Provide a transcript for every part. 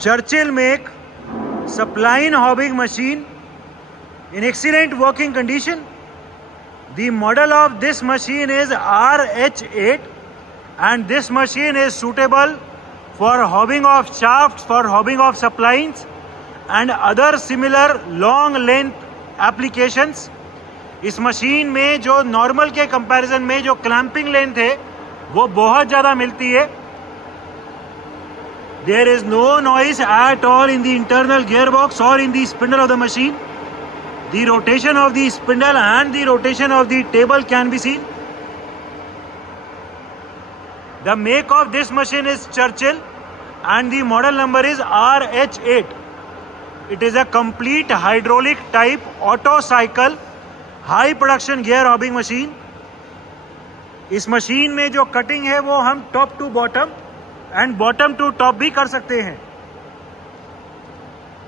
Churchill make supplying hobbing machine in excellent working condition. The model of this machine is RH8 and this machine is suitable for hobbing of shafts, for hobbing of supplines and other similar long length applications. इस machine में जो normal के comparison में जो clamping length है वो बहुत ज़्यादा मिलती है. There is no noise at all in the internal gearbox or in the spindle of the machine. The rotation of the spindle and the rotation of the table can be seen. The make of this machine is Churchill and the model number is RH8. It is a complete hydraulic type auto cycle high production gear hobbing machine. इस machine में जो cutting है वो हम top to bottom and bottom to top भी कर सकते हैं.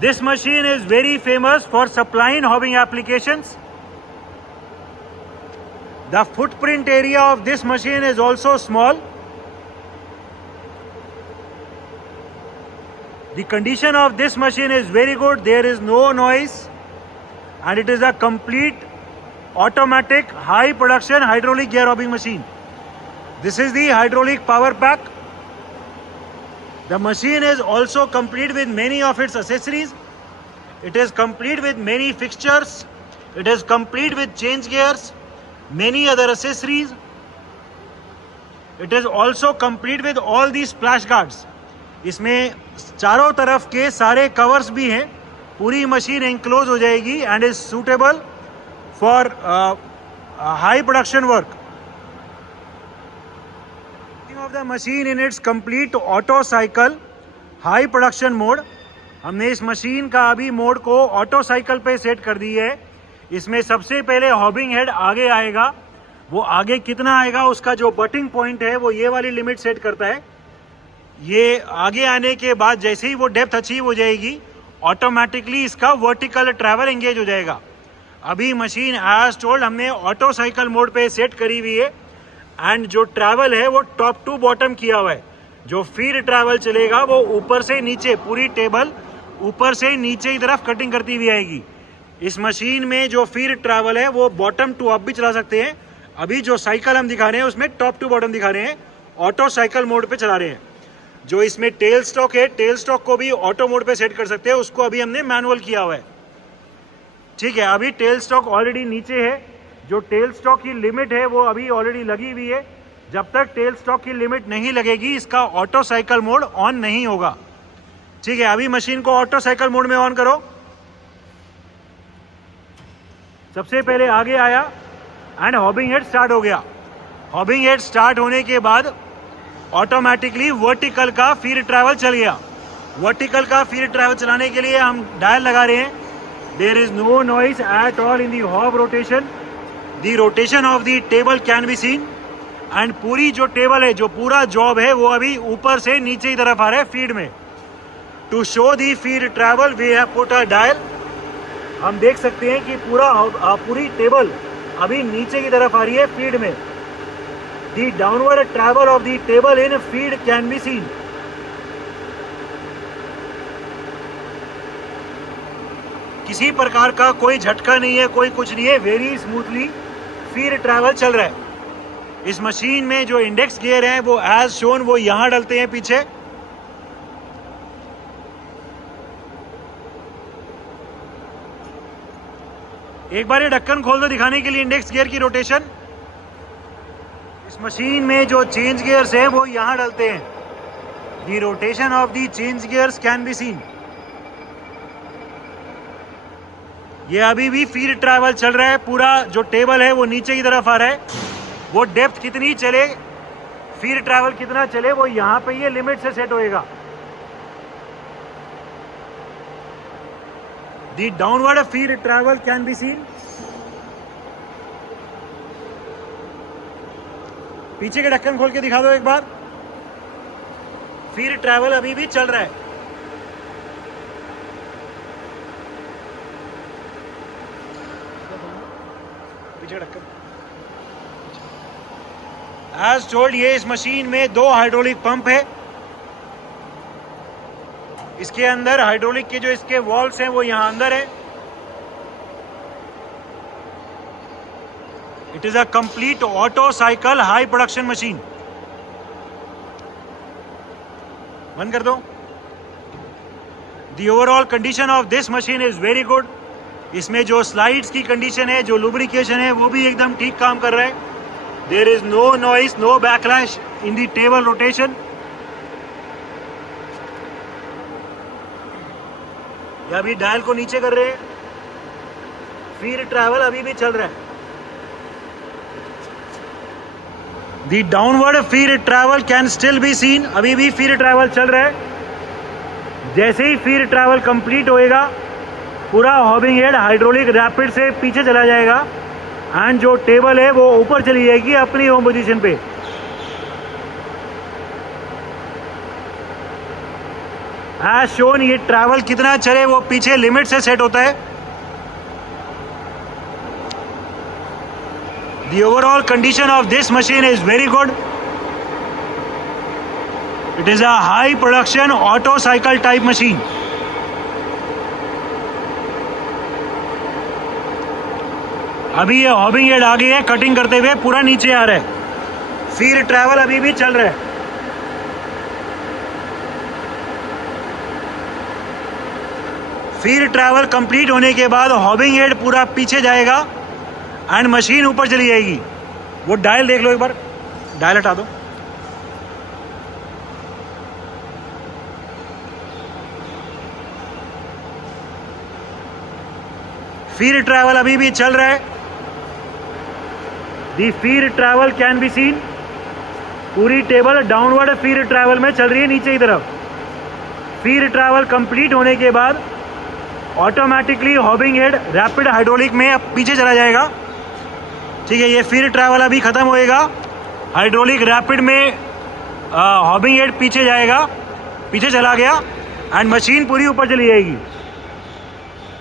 This machine is very famous for supplying hobbing applications. The footprint area of this machine is also small. The condition of this machine is very good. There is no noise and it is a complete automatic high production hydraulic gear hobbing machine. This is the hydraulic power pack. The machine is also complete with many of its accessories. It is complete with many fixtures. It is complete with change gears, many other accessories. It is also complete with all these splash guards. इसमें चारों तरफ के सारे covers भी हैं. पूरी machine enclose हो जाएगी and is suitable for high production work. of the machine in its complete auto cycle high production mode. हमने इस मशीन का अभी मोड को ऑटो साइकिल पे सेट कर दी है. इसमें सबसे पहले हॉबिंग हेड आगे आएगा. वो आगे कितना आएगा उसका जो बटिंग पॉइंट है वो ये वाली लिमिट सेट करता है. ये आगे आने के बाद जैसे ही वो डेप्थ अचीव हो जाएगी ऑटोमेटिकली इसका वर्टिकल ट्रैवल एंगेज हो जाएगा. अभी मशीन एज टोल्ड हमने ऑटो साइकिल मोड पे सेट करी हुई है एंड जो ट्रैवल है वो टॉप टू बॉटम किया हुआ है. जो फीड ट्रैवल चलेगा वो ऊपर से नीचे, पूरी टेबल ऊपर से नीचे की तरफ कटिंग करती हुई आएगी. इस मशीन में जो फीड ट्रैवल है वो बॉटम टू अप भी चला सकते हैं. अभी जो साइकिल हम दिखा रहे हैं उसमें टॉप टू बॉटम दिखा रहे हैं, ऑटो साइकिल मोड पे चला रहे हैं. जो इसमें टेल स्टॉक है, टेल स्टॉक को भी ऑटो मोड पे सेट कर सकते हैं. उसको अभी हमने मैनुअल किया हुआ है. ठीक है, अभी टेल स्टॉक ऑलरेडी नीचे है. जो टेल स्टॉक की लिमिट है वो अभी ऑलरेडी लगी हुई है. जब तक टेल स्टॉक की लिमिट नहीं लगेगी इसका ऑटो साइकिल मोड ऑन नहीं होगा. ठीक है, अभी मशीन को ऑटो साइकिल मोड में ऑन करो. सबसे पहले आगे आया एंड हॉबिंग हेड स्टार्ट हो गया. हॉबिंग हेड स्टार्ट होने के बाद ऑटोमेटिकली वर्टिकल का फीड ट्रैवल चल गया. वर्टिकल का फीड ट्रैवल चलाने के लिए हम डायल लगा रहे हैं. There is no noise at all in the hob rotation. The rotation of the table can be seen and पूरी जो टेबल है, जो पूरा जॉब है वो अभी ऊपर से नीचे की तरफ आ रहा है फीड में. To show the feed travel we have put a dial. हम देख सकते हैं कि पूरी टेबल अभी नीचे की तरफ आ रही है फीड में. The downward travel of the table in feed can be seen. किसी प्रकार का कोई झटका नहीं है, कोई कुछ नहीं है. वेरी स्मूथली फीड ट्रैवल चल रहा है. इस मशीन में जो इंडेक्स गियर है वो एज शोन वो यहां डलते हैं पीछे. एक बार ये ढक्कन खोल दो दिखाने के लिए इंडेक्स गियर की रोटेशन. इस मशीन में जो चेंज गियर्स है वो यहां डलते हैं. The rotation of the change gears can be scene. ये अभी भी फीड ट्रैवल चल रहा है. पूरा जो टेबल है वो नीचे की तरफ आ रहा है. वो डेप्थ कितनी चले, फीड ट्रैवल कितना चले वो यहां पे ये लिमिट से सेट होएगा. The downward feed travel can be scene. पीछे के ढक्कन खोल के दिखा दो एक बार. फीड ट्रैवल अभी भी चल रहा है. एज टोल्ड ये इस मशीन में 2 हाइड्रोलिक पंप है. इसके अंदर हाइड्रोलिक के जो इसके वॉल्व्स हैं वो यहाँ अंदर है। It is a complete auto cycle high production machine. बंद कर दो। The overall condition of this machine is very good. इसमें जो स्लाइड्स की कंडीशन है, जो लुब्रिकेशन है, वो भी एकदम ठीक काम कर रहा है। There is no noise, no backlash in the table rotation. या अभी डायल को नीचे कर रहे हैं, फीड ट्रैवल अभी भी चल रहा है। The downward feed travel can still be seen. अभी भी फीड ट्रैवल चल रहा है। जैसे ही फीड ट्रैवल कंप्लीट होएगा, पूरा हॉबिंग हेड हाइड्रोलिक रैपिड से पीछे चला जाएगा एंड जो टेबल है वो ऊपर चली जाएगी अपनी होम पोजीशन पे। एज शोन, ये ट्रैवल कितना चले वो पीछे लिमिट से सेट होता है। The overall condition of this machine is very good. It is a high production auto cycle type machine. अभी ये हॉबिंग हेड आगे है, कटिंग करते हुए पूरा नीचे आ रहा है। फीड ट्रैवल अभी भी चल रहा है। फीड ट्रैवल कंप्लीट होने के बाद हॉबिंग हेड पूरा पीछे जाएगा एंड मशीन ऊपर चली जाएगी। वो डायल देख लो एक बार, डायल हटा दो। फीड ट्रैवल अभी भी चल रहा है। दी feed travel can be scene. पूरी टेबल डाउनवर्ड फीड ट्रैवल में चल रही है नीचे की तरफ। फीड ट्रैवल कंप्लीट होने के बाद automatically hobbing head rapid hydraulic में अब पीछे चला जाएगा। ठीक है, ये फीड ट्रैवल अभी खत्म होएगा। हाइड्रोलिक रैपिड में हॉबिंग हेड पीछे जाएगा, पीछे चला गया एंड मशीन पूरी ऊपर चली जाएगी।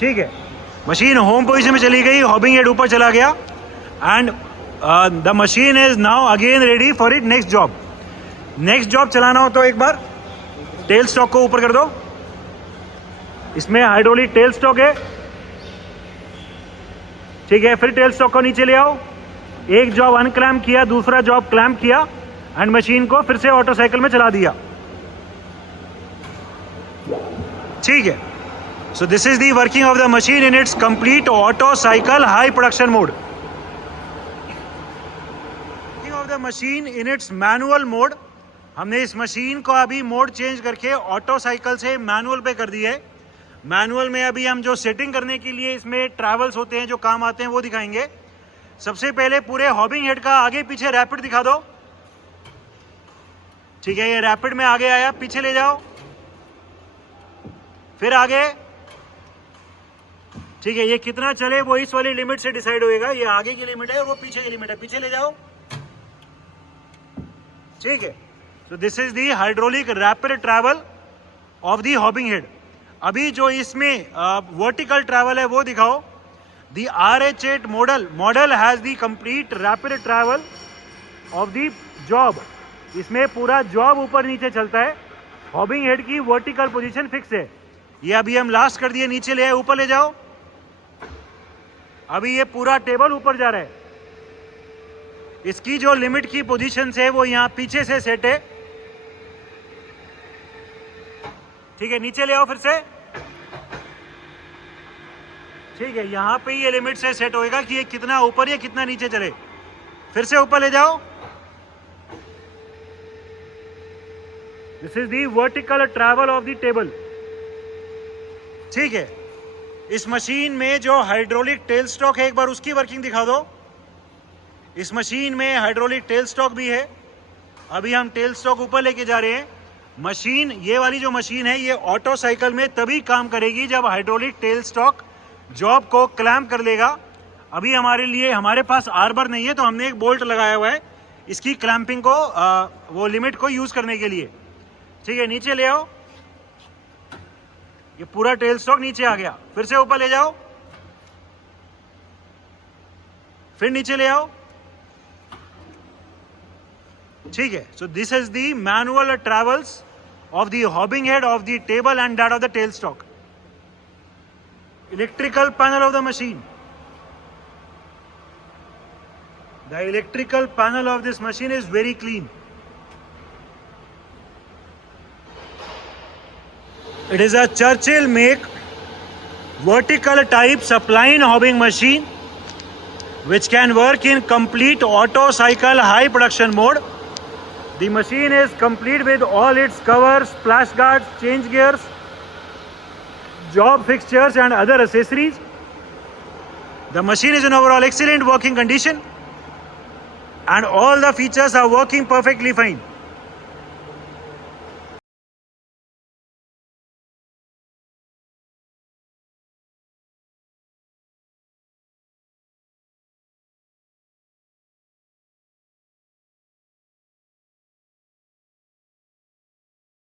ठीक है, मशीन होम पोजीशन में चली गई, हॉबिंग हेड ऊपर चला गया and the machine is now again ready for it next job. Next job चलाना हो तो एक बार टेल स्टॉक को ऊपर कर दो। इसमें हाइड्रोलिक टेल स्टॉक है। ठीक है, फिर टेल स्टॉक को नीचे ले आओ। एक जॉब अनक्लैम्प किया, दूसरा जॉब क्लैम्प किया एंड मशीन को फिर से ऑटो साइकिल में चला दिया। ठीक है, so this is the working of the machine in its complete auto cycle high production mode. Working of the machine in its manual mode. हमने इस मशीन को अभी मोड चेंज करके ऑटो साइकिल से मैनुअल पे कर दिया है। मैनुअल में अभी हम जो सेटिंग करने के लिए इसमें ट्रैवल्स होते हैं, जो काम आते हैं, वो दिखाएंगे। सबसे पहले पूरे हॉबिंग हेड का आगे पीछे रैपिड दिखा दो। ठीक है, ये रैपिड में आगे आया, पीछे ले जाओ, फिर आगे। ठीक है, ये कितना चले वो इस वाली लिमिट से डिसाइड होएगा। ये आगे की लिमिट है और वो पीछे की लिमिट है, पीछे ले जाओ। ठीक है, so this is the hydraulic rapid travel of the hobbing head. अभी जो इसमें वर्टिकल ट्रैवल है वो दिखाओ। दी RH8 model has the complete rapid travel of the job. इसमें पूरा जॉब ऊपर नीचे चलता है। हॉबिंग हेड की वर्टिकल पोजीशन फिक्स है। ये अभी हम लास्ट कर दिए, नीचे ले आए, ऊपर ले जाओ। अभी ये पूरा टेबल ऊपर जा रहा है। इसकी जो लिमिट की पोजीशन है वो यहाँ पीछे से सेट है। ठीक है, नीचे ले आओ फिर से। ठीक है, यहां पे ये लिमिट से सेट होएगा कि ये कितना ऊपर या कितना नीचे चले। फिर से ऊपर ले जाओ। This is the vertical travel of the table. ठीक है, इस मशीन में जो हाइड्रोलिक टेल स्टॉक है, एक बार उसकी वर्किंग दिखा दो। इस मशीन में हाइड्रोलिक टेल स्टॉक भी है। अभी हम टेल स्टॉक ऊपर लेके जा रहे हैं। मशीन, ये वाली जो मशीन है, ये ऑटो साइकिल में तभी काम करेगी जब हाइड्रोलिक टेल स्टॉक जॉब को क्लैम्प कर लेगा। अभी हमारे पास आर्बर नहीं है, तो हमने एक बोल्ट लगाया हुआ है इसकी क्लैंपिंग को, वो लिमिट को यूज करने के लिए। ठीक है, नीचे ले आओ। ये पूरा टेल स्टॉक नीचे आ गया। फिर से ऊपर ले जाओ, फिर नीचे ले आओ। ठीक है, so this is the manual travels of the hobbing head of the table and that of the tailstock. Electrical panel of the machine. The electrical panel of this machine is very clean. It is a Churchill make vertical type supply hobbing machine which can work in complete auto cycle high production mode. The machine is complete with all its covers, splash guards, change gears, job fixtures and other accessories. The machine is in overall excellent working condition and all the features are working perfectly fine.